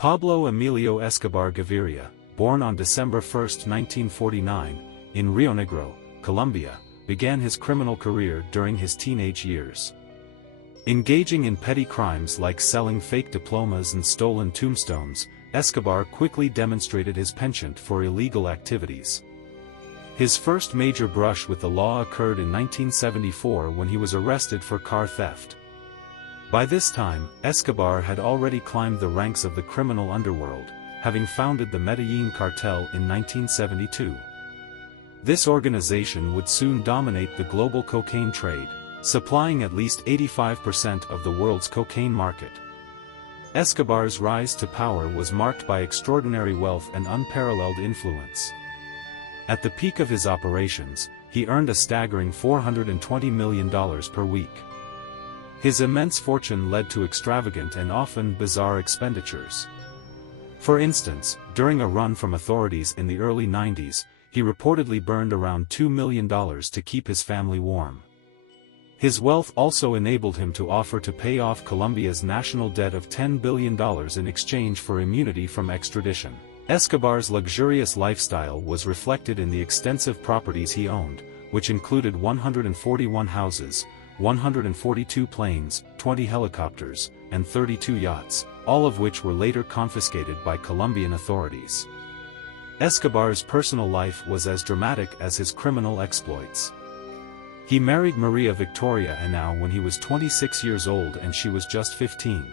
Pablo Emilio Escobar Gaviria, born on December 1, 1949, in Rio Negro, Colombia, began his criminal career during his teenage years. Engaging in petty crimes like selling fake diplomas and stolen tombstones, Escobar quickly demonstrated his penchant for illegal activities. His first major brush with the law occurred in 1974 when he was arrested for car theft. By this time, Escobar had already climbed the ranks of the criminal underworld, having founded the Medellin cartel in 1972. This organization would soon dominate the global cocaine trade, supplying at least 85% of the world's cocaine market. Escobar's rise to power was marked by extraordinary wealth and unparalleled influence. At the peak of his operations, he earned a staggering $420 million per week. His immense fortune led to extravagant and often bizarre expenditures. For instance, during a run from authorities in the early 90s, he reportedly burned around $2 million to keep his family warm. His wealth also enabled him to offer to pay off Colombia's national debt of $10 billion in exchange for immunity from extradition. Escobar's luxurious lifestyle was reflected in the extensive properties he owned, which included 141 houses, 142 planes, 20 helicopters, and 32 yachts, all of which were later confiscated by Colombian authorities. Escobar's personal life was as dramatic as his criminal exploits. He married Maria Victoria Henao when he was 26 years old and she was just 15.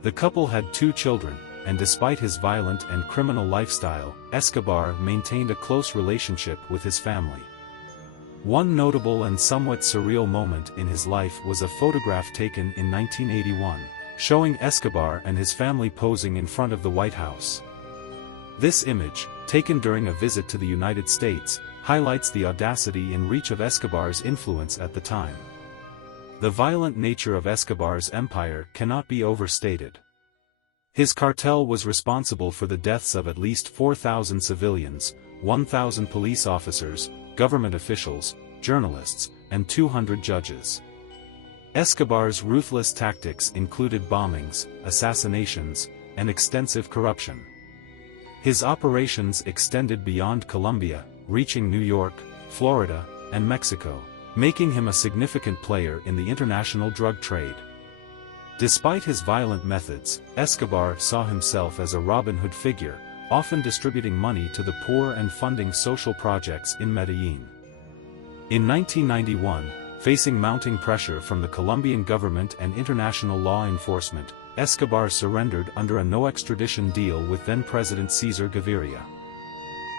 The couple had 2 children, and despite his violent and criminal lifestyle, Escobar maintained a close relationship with his family. One notable and somewhat surreal moment in his life was a photograph taken in 1981, showing Escobar and his family posing in front of the White House. This image, taken during a visit to the United States, highlights the audacity and reach of Escobar's influence at the time. The violent nature of Escobar's empire cannot be overstated. His cartel was responsible for the deaths of at least 4,000 civilians, 1,000 police officers, government officials, journalists, and 200 judges. Escobar's ruthless tactics included bombings, assassinations, and extensive corruption. His operations extended beyond Colombia, reaching New York, Florida, and Mexico, making him a significant player in the international drug trade. Despite his violent methods, Escobar saw himself as a Robin Hood figure, often distributing money to the poor and funding social projects in Medellin. In 1991, facing mounting pressure from the Colombian government and international law enforcement, Escobar surrendered under a no-extradition deal with then-President Cesar Gaviria.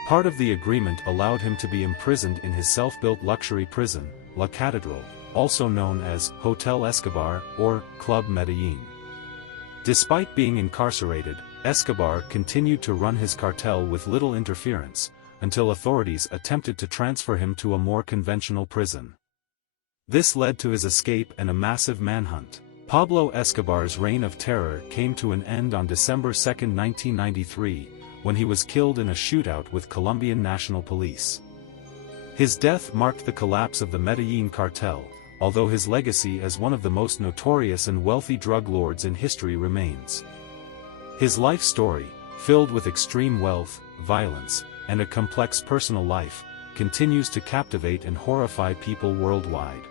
Part of the agreement allowed him to be imprisoned in his self-built luxury prison, La Catedral, also known as Hotel Escobar or Club Medellin. Despite being incarcerated, Escobar continued to run his cartel with little interference, until authorities attempted to transfer him to a more conventional prison. This led to his escape and a massive manhunt. Pablo Escobar's reign of terror came to an end on December 2, 1993, when he was killed in a shootout with Colombian National Police. His death marked the collapse of the Medellin cartel, although his legacy as one of the most notorious and wealthy drug lords in history remains. His life story, filled with extreme wealth, violence, and a complex personal life, continues to captivate and horrify people worldwide.